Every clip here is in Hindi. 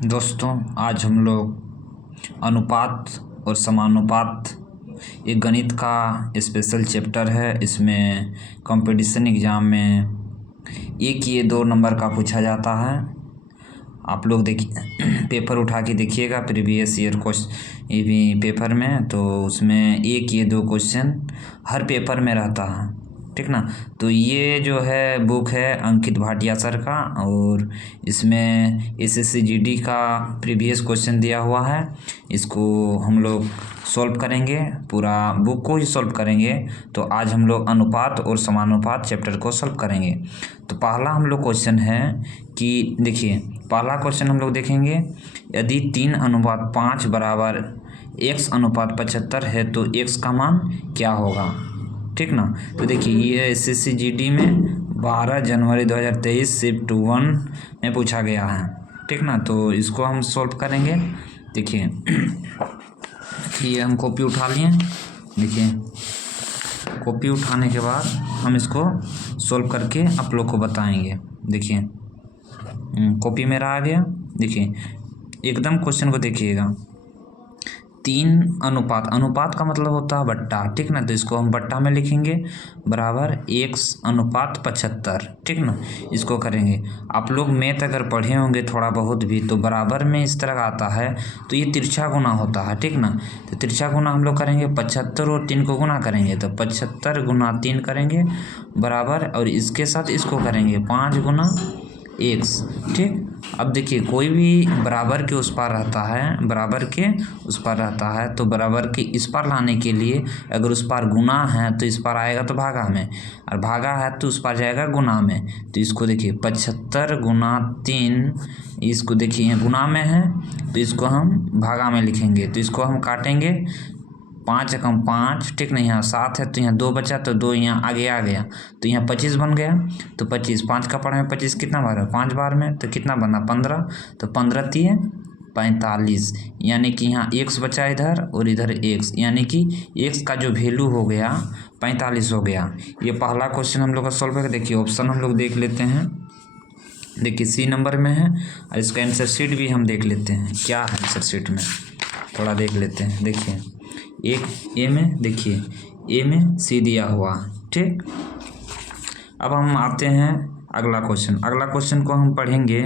दोस्तों, आज हम लोग अनुपात और समानुपात एक गणित का स्पेशल चैप्टर है। इसमें कंपटीशन एग्ज़ाम में एक ये 2 नंबर का पूछा जाता है। आप लोग देखिए पेपर उठा के देखिएगा प्रीवियस ईयर क्वेश्चन ये भी पेपर में, तो उसमें एक ये 2 क्वेश्चन हर पेपर में रहता है, ठीक ना। तो ये जो है बुक है अंकित भाटिया सर का, और इसमें एसएससी जीडी का प्रीवियस क्वेश्चन दिया हुआ है। इसको हम लोग सॉल्व करेंगे, पूरा बुक को ही सॉल्व करेंगे। तो आज हम लोग अनुपात और समानुपात चैप्टर को सॉल्व करेंगे। तो पहला हम लोग क्वेश्चन है कि देखिए, पहला क्वेश्चन हम लोग देखेंगे, यदि 3:5 बराबर x अनुपात 75 है तो x का मान क्या होगा, ठीक ना। तो देखिए ये एसएससी जीडी में 12 जनवरी 2023 शिफ्ट 1 में पूछा गया है, ठीक ना। तो इसको हम सॉल्व करेंगे। देखिए ये हम कॉपी उठा लिए, देखिए कॉपी उठाने के बाद हम इसको सॉल्व करके आप लोग को बताएंगे। देखिए कॉपी मेरा आ गया। देखिए एकदम क्वेश्चन को देखिएगा, 3:, अनुपात का मतलब होता है बट्टा, ठीक ना। तो इसको हम बट्टा में लिखेंगे बराबर x/75, ठीक ना। इसको करेंगे। आप लोग मैथ अगर पढ़े होंगे थोड़ा बहुत भी, तो बराबर में इस तरह का आता है तो ये तिरछा गुना होता है, ठीक ना। तो तिरछा गुना हम लोग करेंगे, 75 और 3 को गुना करेंगे तो 75 गुना 3 करेंगे बराबर, और इसके साथ इसको करेंगे 5 गुना x, ठीक। अब देखिए कोई भी बराबर के उस पार रहता है, बराबर के उस पार रहता है, तो बराबर के इस पार लाने के लिए अगर उस पार गुना है तो इस पार आएगा तो भागा में, और भागा है तो उस पार जाएगा गुना में। तो इसको देखिए 75 गुना 3, इसको देखिए गुना में है तो इसको हम भागा में लिखेंगे। तो इसको हम काटेंगे, 5 एकम 5, ठीक ना। यहाँ 7 है तो यहाँ 2 बचा, तो 2 यहाँ आगे आ गया तो यहाँ 25 बन गया। तो 25, 5 का पढ़े में 25 कितना बार है, 5 बार में, तो कितना बना 15। तो 15 तिये 45, यानी कि यहाँ x बचा इधर और इधर x, यानी कि x का जो वैल्यू हो गया 45 हो गया। ये पहला क्वेश्चन हम लोग का सॉल्व है। देखिए ऑप्शन हम लोग देख लेते हैं। देखिए सी नंबर में है, और इसका आंसर शीट भी हम देख लेते हैं क्या है आंसर शीट में, थोड़ा देख लेते हैं। देखिए एक ए में, देखिए ए में सी दिया हुआ, ठीक। अब हम आते हैं अगला क्वेश्चन। अगला क्वेश्चन को हम पढ़ेंगे।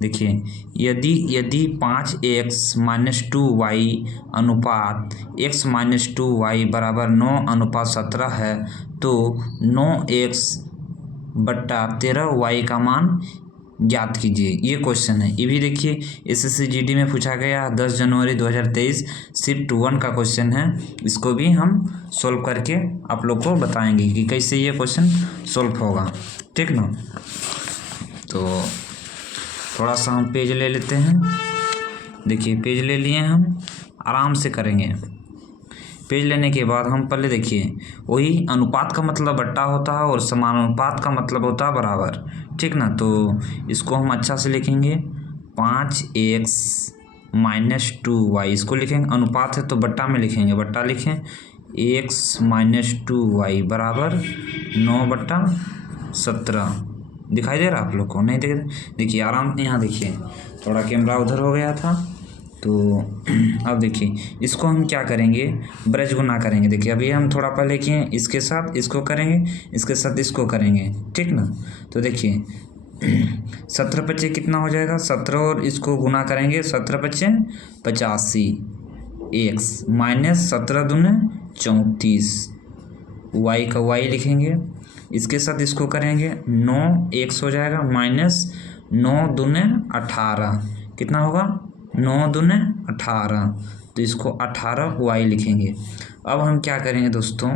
देखिए यदि 5x - 2y अनुपात x - 2y बराबर 9:17 है तो 9x/13y का मान ज्ञात कीजिए। ये क्वेश्चन है, ये भी देखिए एसएससी जीडी में पूछा गया 10 जनवरी 2023 शिफ्ट 1 का क्वेश्चन है। इसको भी हम सॉल्व करके आप लोग को बताएंगे कि कैसे ये क्वेश्चन सॉल्व होगा, ठीक ना। तो थोड़ा सा हम पेज ले लेते हैं। देखिए पेज ले लिए, हम आराम से करेंगे। पेज लेने के बाद हम पहले देखिए, वही अनुपात का मतलब बट्टा होता है और समानुपात का मतलब होता है बराबर, ठीक ना। तो इसको हम अच्छा से लिखेंगे, 5x - 2y इसको लिखेंगे। अनुपात है तो बट्टा में लिखेंगे, बट्टा लिखें x - 2y बराबर 9/17। दिखाई दे रहा आप लोग को, नहीं देखिए आराम से। यहाँ देखिए थोड़ा कैमरा उधर हो गया था, तो अब देखिए इसको हम क्या करेंगे, ब्रज गुना करेंगे। देखिए अभी हम थोड़ा पहले किए, इसके साथ इसको करेंगे, इसके साथ इसको करेंगे, ठीक ना। तो देखिए 17 बच्चे कितना हो जाएगा, 17 और इसको गुना करेंगे, 17 बच्चे 85, x माइनस 17 दूने 34, y का y लिखेंगे, इसके साथ इसको करेंगे 9x हो जाएगा माइनस 9 दूने 18, कितना होगा 9 दूने 18, तो इसको 18y लिखेंगे। अब हम क्या करेंगे दोस्तों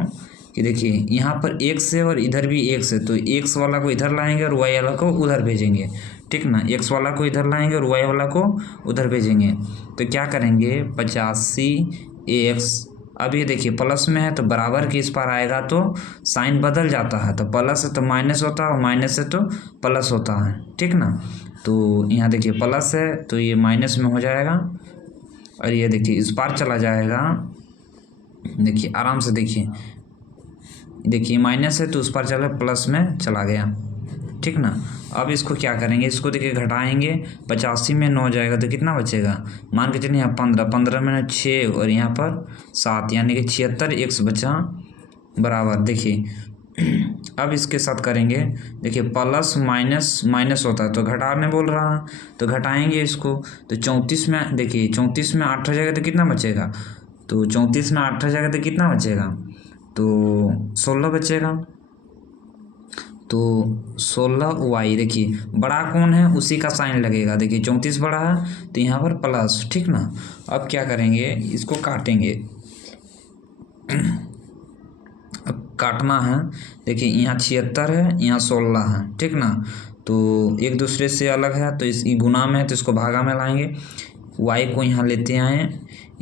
कि देखिए यहाँ पर x है और इधर भी x है, तो x वाला को इधर लाएंगे और y वाला को उधर भेजेंगे, ठीक ना। x वाला को इधर लाएंगे और y वाला को उधर भेजेंगे। तो क्या करेंगे 85x, अब ये देखिए प्लस में है तो बराबर के इस पार आएगा तो साइन बदल जाता है, तो प्लस है तो माइनस होता है और माइनस है तो प्लस होता है, ठीक ना। तो यहाँ देखिए प्लस है तो ये माइनस में हो जाएगा, और ये देखिए इस पार चला जाएगा। देखिए आराम से देखिए, देखिए माइनस है तो उस पार चला प्लस में चला गया, ठीक ना। अब इसको क्या करेंगे, इसको देखिए घटाएंगे, 85 में 9 जाएगा तो कितना बचेगा, मान के चलिए यहाँ 15 में 6 और यहाँ पर 7, यानी कि 76 x बचा बराबर। देखिए अब इसके साथ करेंगे, देखिए प्लस माइनस माइनस होता है तो घटाने बोल रहा है, तो घटाएंगे इसको, तो 34 में देखिए 34 में 8 हो जाएगा तो कितना बचेगा, तो 34 में 8 हो जाएगा तो कितना बचेगा, तो 16 बचेगा। तो 16y, देखिए बड़ा कौन है उसी का साइन लगेगा, देखिए 34 बड़ा है तो यहाँ पर प्लस, ठीक ना। अब क्या करेंगे, इसको काटेंगे, अब काटना है, देखिए यहाँ 76 है, यहाँ 16 है, ठीक ना, तो एक दूसरे से अलग है तो इस गुना में है तो इसको भागा में लाएंगे, y को यहाँ लेते आए,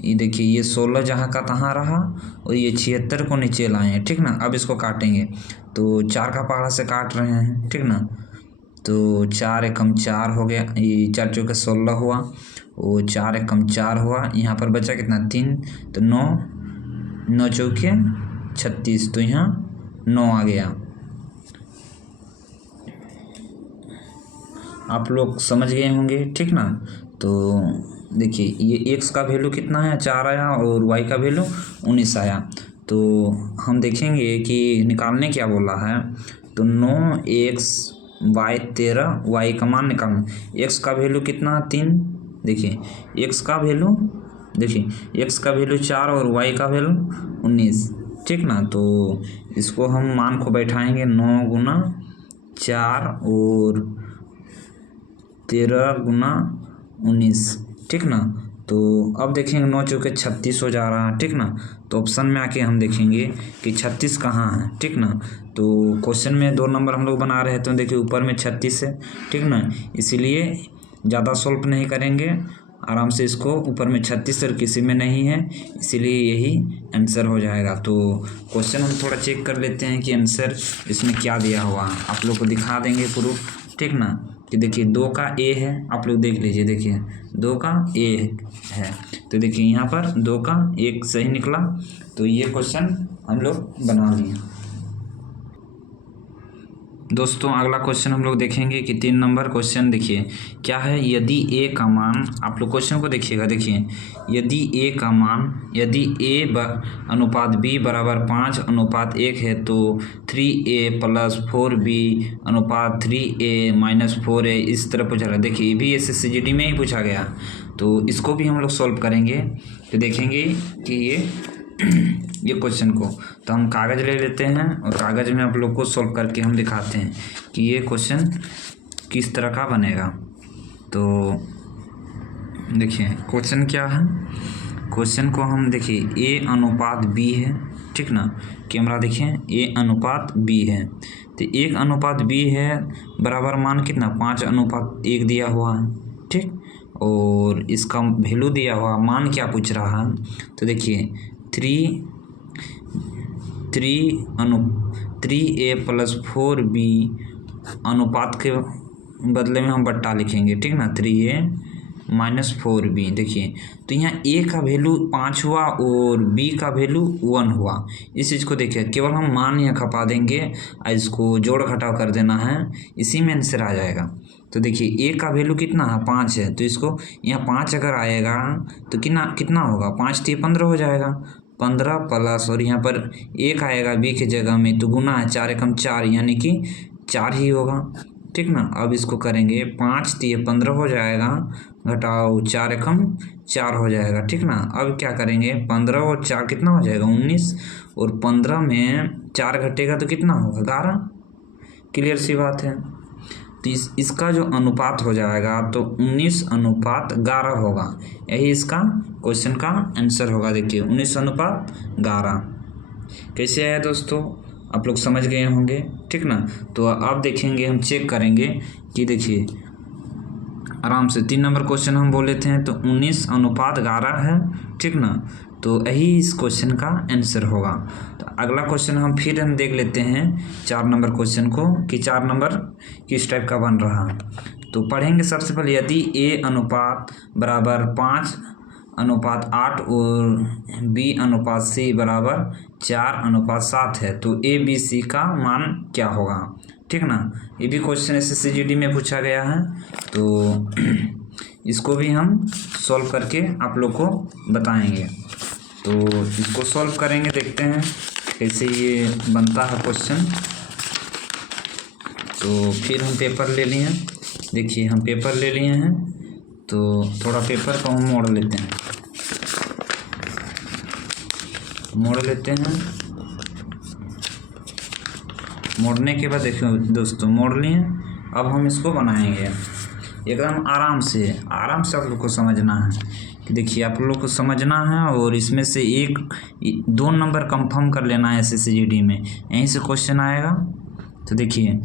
ये देखिए ये 16 जहाँ का तहाँ रहा और ये 76 को नीचे लाए हैं, ठीक ना। अब इसको काटेंगे तो 4 का पहाड़ा से काट रहे हैं, ठीक ना, तो 4 एकम 4 हो गया, ये 4 चौके 16 हुआ, वो 4 एकम 4 हुआ, यहाँ पर बचा कितना 3, तो 9 चौके 36, तो यहाँ 9 आ गया। आप लोग समझ गए होंगे, ठीक ना। तो देखिए ये x का वैल्यू कितना है 4 आया और y का वैल्यू 19 आया, तो हम देखेंगे कि निकालने क्या बोला है, तो 9x y 13 y का मान निकालना, x का वैल्यू कितना 3, देखिए x का वैल्यू, देखिए x का वैल्यू 4 और y का वैल्यू 19, ठीक ना। तो इसको हम मान को बैठाएंगे, 9 गुना 4 और 13 गुना 19, ठीक ना। तो अब देखेंगे 9 चौके 36 हो जा रहा है, ठीक ना, तो ऑप्शन में आके हम देखेंगे कि 36 कहाँ है, ठीक ना। तो क्वेश्चन में 2 नंबर हम लोग बना रहे हैं तो देखिए ऊपर में 36 है, ठीक ना, इसीलिए ज़्यादा सॉल्व नहीं करेंगे, आराम से इसको ऊपर में 36 और किसी में नहीं है, इसीलिए यही आंसर हो जाएगा। तो क्वेश्चन हम थोड़ा चेक कर लेते हैं कि आंसर इसमें क्या दिया हुआ है, आप लोग को दिखा देंगे प्रूफ, ठीक ना, कि देखिए 2 का ए है, आप लोग देख लीजिए, देखिए 2 का ए है, तो देखिए यहाँ पर 2 का 1 सही निकला, तो ये क्वेश्चन हम लोग बना लिए। दोस्तों अगला क्वेश्चन हम लोग देखेंगे कि 3 नंबर क्वेश्चन देखिए क्या है, यदि a का मान, आप लोग क्वेश्चन को देखिएगा, देखिए यदि a का मान, यदि a अनुपात b बराबर 5:1 है तो 3a + 4b अनुपात 3a - 4a इस तरह पूछा रहा है। देखिए ये भी SSCGD में ही पूछा गया, तो इसको भी हम लोग सॉल्व करेंगे, तो देखेंगे कि ये क्वेश्चन को, तो हम कागज़ ले लेते हैं और कागज़ में आप लोग को सॉल्व करके हम दिखाते हैं कि ये क्वेश्चन किस तरह का बनेगा। तो देखिए क्वेश्चन क्या है, क्वेश्चन को हम देखिए a अनुपात b है, ठीक ना, कैमरा देखिए a अनुपात b है, तो 1 अनुपात b है बराबर मान कितना 5:1 दिया हुआ है, ठीक, और इसका वैल्यू दिया हुआ, मान क्या पूछ रहा है, तो देखिए 3a + 4b अनुपात के बदले में हम बट्टा लिखेंगे, ठीक ना, 3a - 4b। देखिए तो यहाँ a का वैल्यू 5 हुआ और b का वैल्यू 1 हुआ, इस चीज़ को देखिए केवल हम मान यहाँ खपा देंगे और इसको जोड़ घटाव कर देना है, इसी में आंसर आ जाएगा। तो देखिए a का वैल्यू कितना है 5 है, तो इसको यहाँ 5 अगर आएगा तो कितना होगा, 5 × 15 हो जाएगा, 15 प्लस और यहाँ पर 1 आएगा b के जगह में, तो गुना है 4 एकम 4 यानी कि 4 ही होगा, ठीक ना। अब इसको करेंगे 5 × 15 हो जाएगा, घटाओ 4 एकम 4 हो जाएगा, ठीक ना। अब क्या करेंगे 15 और 4 कितना हो जाएगा 19, और 15 में 4 घटेगा तो कितना होगा 11, क्लियर सी बात है। तो इसका जो अनुपात हो जाएगा तो 19:11 होगा, यही इसका क्वेश्चन का आंसर होगा। देखिए 19:11 कैसे आया दोस्तों, आप लोग समझ गए होंगे, ठीक ना। तो अब देखेंगे, हम चेक करेंगे कि देखिए आराम से 3 नंबर क्वेश्चन हम बोले थे तो 19:11 है, ठीक ना, तो यही इस क्वेश्चन का आंसर होगा। तो अगला क्वेश्चन हम देख लेते हैं 4 नंबर क्वेश्चन को कि 4 नंबर किस टाइप का बन रहा। तो पढ़ेंगे सबसे पहले, यदि a अनुपात बराबर 5:8 और b अनुपात c बराबर 4:7 है तो a b c का मान क्या होगा। ठीक ना। ये भी क्वेश्चन SSCGD में पूछा गया है, तो इसको भी हम सॉल्व करके आप लोग को बताएंगे। तो इसको सॉल्व करेंगे, देखते हैं कैसे ये बनता है क्वेश्चन। तो फिर हम पेपर ले लिए हैं, देखिए हम पेपर ले लिए हैं, तो थोड़ा पेपर को हम मोड़ लेते हैं, मोड़ने के बाद देखिए दोस्तों मोड़ लिए। अब हम इसको बनाएंगे एकदम आराम से आप लोग को समझना है कि देखिए आप लोग को समझना है, और इसमें से 1-2 नंबर कंफर्म कर लेना है SSCGD में, यहीं से क्वेश्चन आएगा। तो देखिए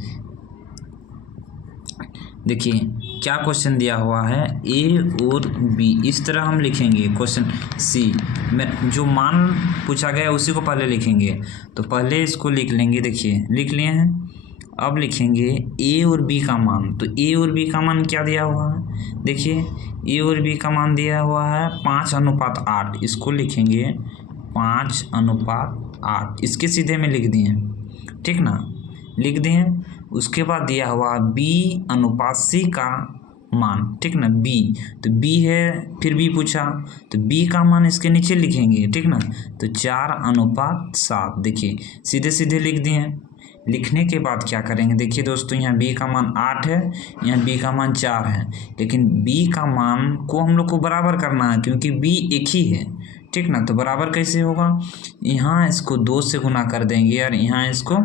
क्या क्वेश्चन दिया हुआ है, A और B इस तरह हम लिखेंगे। क्वेश्चन C में जो मान पूछा गया उसी को पहले लिखेंगे, तो पहले इसको लिख लेंगे, देखिए लिख लिए हैं। अब लिखेंगे A और B का मान, तो A और B का मान क्या दिया हुआ है, देखिए A और B का मान दिया हुआ है 5:8, इसको लिखेंगे 5:8, इसके सीधे में लिख दिए, ठीक ना, लिख दिए। उसके बाद दिया हुआ B/C का मान, ठीक ना, B, तो B है, फिर B पूछा तो B का मान इसके नीचे लिखेंगे, ठीक ना, तो 4:7, देखिए सीधे सीधे लिख दिए। लिखने के बाद क्या करेंगे, देखिए दोस्तों यहाँ B का मान 8 है, यहाँ B का मान 4 है, लेकिन B का मान को हम लोग को बराबर करना है क्योंकि B एक ही है, ठीक ना। तो बराबर कैसे होगा, यहाँ इसको 2 से गुना कर देंगे और यहाँ इसको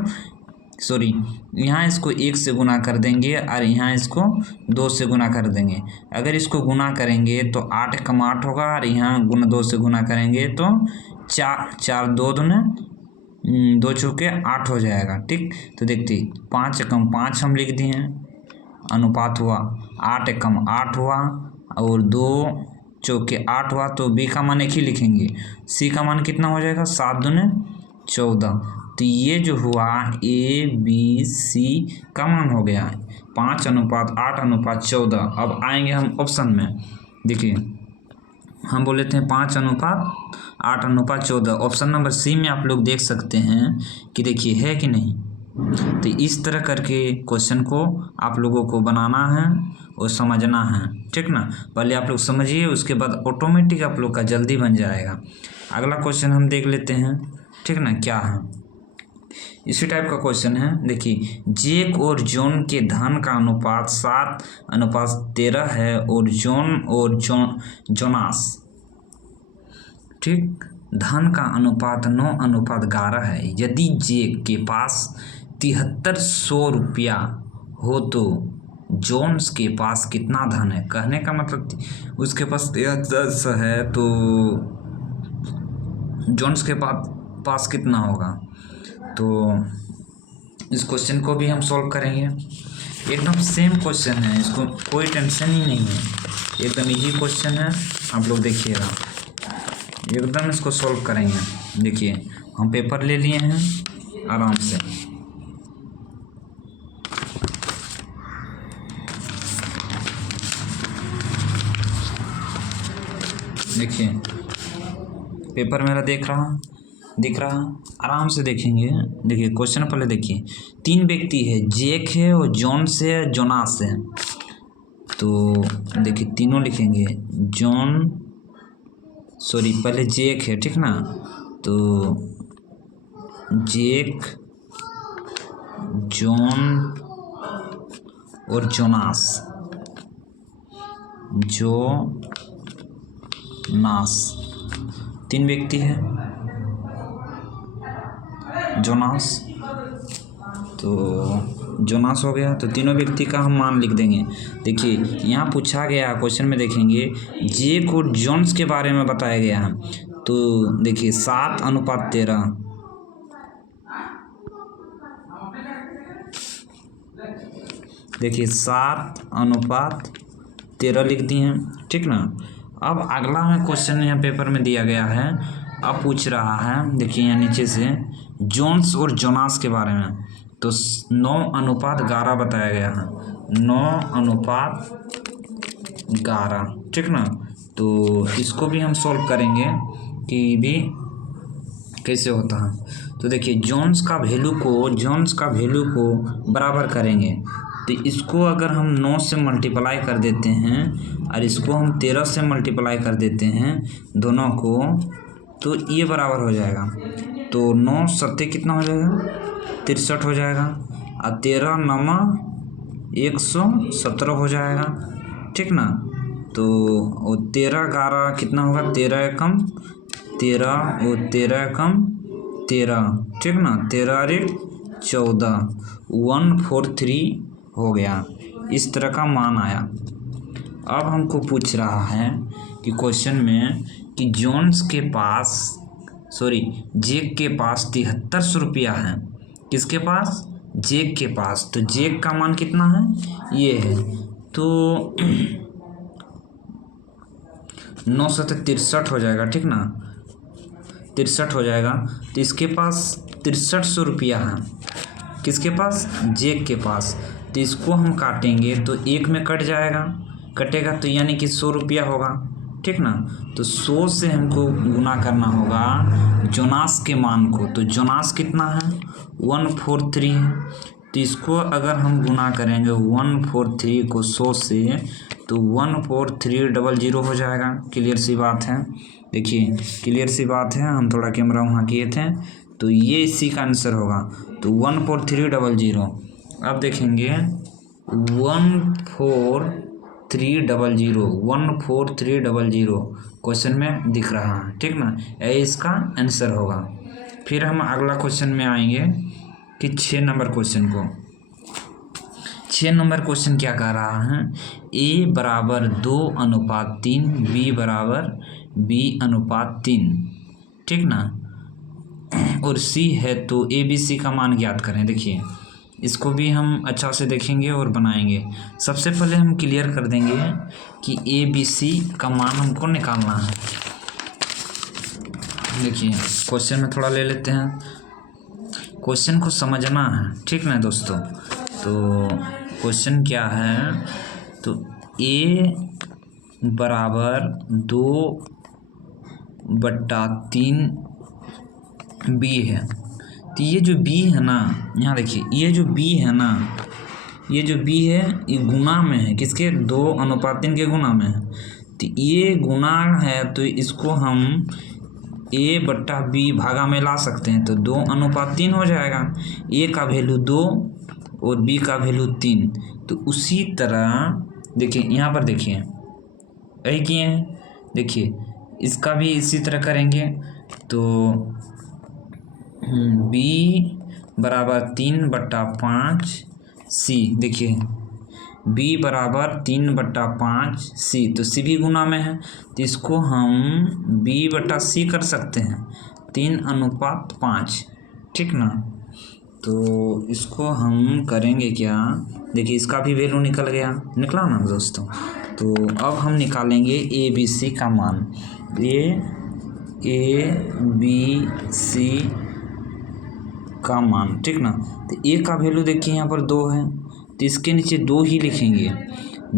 यहाँ इसको 1 से गुना कर देंगे और यहाँ इसको 2 से गुना कर देंगे। अगर इसको गुना करेंगे तो 8 कम 8 होगा, और यहाँ 2 से गुना करेंगे तो 4 2 दूने 2 चौके 8 हो जाएगा, ठीक। तो देखते 5 कम 5 हम लिख दिए हैं, अनुपात हुआ 8 कम 8 हुआ, और 2 चौके 8 हुआ, तो B का मान 1 ही लिखेंगे। C का मान कितना हो जाएगा, 7 दूने 14। तो ये जो हुआ ABC का मान हो गया 5:8:14। अब आएंगे हम ऑप्शन में, देखिए हम बोल लेते हैं 5:8:14। ऑप्शन नंबर C में आप लोग देख सकते हैं कि देखिए है कि नहीं। तो इस तरह करके क्वेश्चन को आप लोगों को बनाना है और समझना है, ठीक ना। पहले आप लोग समझिए, उसके बाद ऑटोमेटिक आप लोग का जल्दी बन जाएगा। अगला क्वेश्चन हम देख लेते हैं, ठीक ना, क्या है। इसी टाइप का क्वेश्चन है, देखिए जेक और जॉन के धन का अनुपात 7:13 है, और जोनास, ठीक, धन का अनुपात 9:11 है। यदि जेक के पास 7300 रुपया हो तो जोन्स के पास कितना धन है। कहने का मतलब उसके पास 7300 है तो जोन्स के पास कितना होगा। तो इस क्वेश्चन को भी हम सॉल्व करेंगे, एकदम सेम क्वेश्चन है, इसको कोई टेंशन ही नहीं है, एकदम इजी क्वेश्चन है। आप लोग देखिएगा, एकदम इसको सॉल्व करेंगे। देखिए हम पेपर ले लिए हैं आराम से, देखिए पेपर मेरा दिख रहा, आराम से देखेंगे। देखिए क्वेश्चन पहले देखिए, 3 व्यक्ति है, जेक है और जॉन्स है, जोनास है। तो देखिए तीनों लिखेंगे, पहले जेक है, ठीक ना, तो जेक, जॉन और जोनास, जोनास 3 व्यक्ति है, जोनास, तो जोनास हो गया। तो तीनों व्यक्ति का हम मान लिख देंगे। देखिए यहाँ पूछा गया क्वेश्चन में, देखेंगे जेक और जॉन्स के बारे में बताया गया है। तो देखिए 7:13, देखिए 7:13 लिख दिए हैं, ठीक ना। अब अगला में क्वेश्चन यहाँ पेपर में दिया गया है, अब पूछ रहा है, देखिए यहाँ नीचे से जोन्स और जोनास के बारे में। तो 9:11 बताया गया है, 9:11, ठीक ना। तो इसको भी हम सॉल्व करेंगे कि भी कैसे होता है। तो देखिए जोन्स का वैल्यू को बराबर करेंगे तो इसको अगर हम 9 से मल्टीप्लाई कर देते हैं और इसको हम 13 से मल्टीप्लाई कर देते हैं दोनों को, तो ये बराबर हो जाएगा। तो 9 सत्ते कितना हो जाएगा 63 हो जाएगा और 13 नमा 117 हो जाएगा, ठीक ना। तो 13 11 कितना होगा 13 एकम 13 और 13 एकम 13, ठीक ना। 13 रे 14 143 हो गया। इस तरह का मान आया। अब हमको पूछ रहा है कि क्वेश्चन में कि जेक के पास 7300 रुपया है। किसके पास जेक के पास। तो जेक का मान कितना है ये है, तो 9 से 63 हो जाएगा, ठीक ना 63 हो जाएगा। तो इसके पास 6300 रुपया है। किसके पास जेक के पास। तो इसको हम काटेंगे तो एक में कटेगा तो यानी कि 100 रुपया होगा, ठीक ना। तो 100 से हमको गुना करना होगा जोनास के मान को। तो जोनास कितना है 143 है। तो इसको अगर हम गुना करेंगे 143 को 100 से तो 14300 हो जाएगा। क्लियर सी बात है, देखिए क्लियर सी बात है। हम थोड़ा कैमरा वहाँ किए थे तो ये इसी का आंसर होगा। तो 14300। अब देखेंगे 14300 क्वेश्चन में दिख रहा है, ठीक ना, ये इसका आंसर होगा। फिर हम अगला क्वेश्चन में आएंगे कि 6 नंबर क्वेश्चन को। 6 नंबर क्वेश्चन क्या कह रहा है, A बराबर 2:3 B बराबर B:3, ठीक ना, और C है तो ABC का मान ज्ञात करें। देखिए इसको भी हम अच्छा से देखेंगे और बनाएंगे। सबसे पहले हम क्लियर कर देंगे कि ABC का मान हमको निकालना है। देखिए क्वेश्चन में थोड़ा ले लेते हैं, क्वेश्चन को समझना है, ठीक ना दोस्तों। तो क्वेश्चन क्या है, तो A बराबर 2/3 B है। तो ये जो B है ना, यहाँ देखिए ये जो B है ना, ये जो B है ये गुना में है। किसके 2:3 के गुना में है। तो ये गुना है तो इसको हम A/B भागा में ला सकते हैं। तो 2:3 हो जाएगा। A का वैल्यू 2 और B का वैल्यू 3। तो उसी तरह देखिए यहाँ पर देखिए यही किए हैं। देखिए इसका भी इसी तरह करेंगे। तो B बराबर 3/5 C। देखिए B बराबर 3/5 C। तो C भी गुना में है तो इसको हम B/C कर सकते हैं 3:5, ठीक ना। तो इसको हम करेंगे क्या, देखिए इसका भी वैल्यू निकला ना दोस्तों। तो अब हम निकालेंगे ABC का मान। ABC का मान, ठीक ना। तो A का वैल्यू देखिए यहाँ पर 2 है तो इसके नीचे 2 ही लिखेंगे।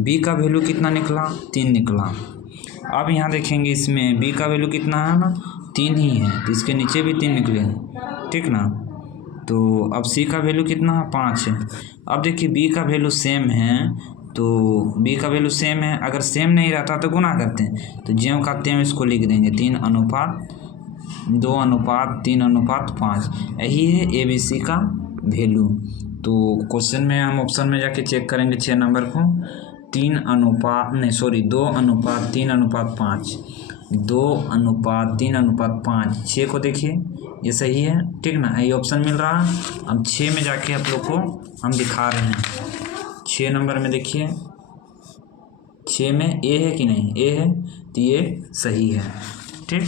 B का वैल्यू कितना निकला 3 निकला। अब यहाँ देखेंगे इसमें B का वैल्यू कितना है ना 3 ही है तो इसके नीचे भी 3 निकले हैं, ठीक ना। तो अब C का वैल्यू कितना है 5 है। अब देखिए B का वैल्यू सेम है तो B का वैल्यू सेम है, अगर सेम नहीं रहता तो गुना करते हैं। तो ज्यों का त्यों इसको लिख देंगे 3:2:3:5। यही है ABC का वैल्यू। तो क्वेश्चन में हम ऑप्शन में जाके चेक करेंगे 6 नंबर को 2:3:5। 2:3:5 6 को देखिए ये सही है, ठीक ना, ये ऑप्शन मिल रहा है। अब 6 में जाके आप लोग को हम दिखा रहे हैं। 6 नंबर में देखिए 6 में A है कि नहीं, A है तो ये सही है, ठीक।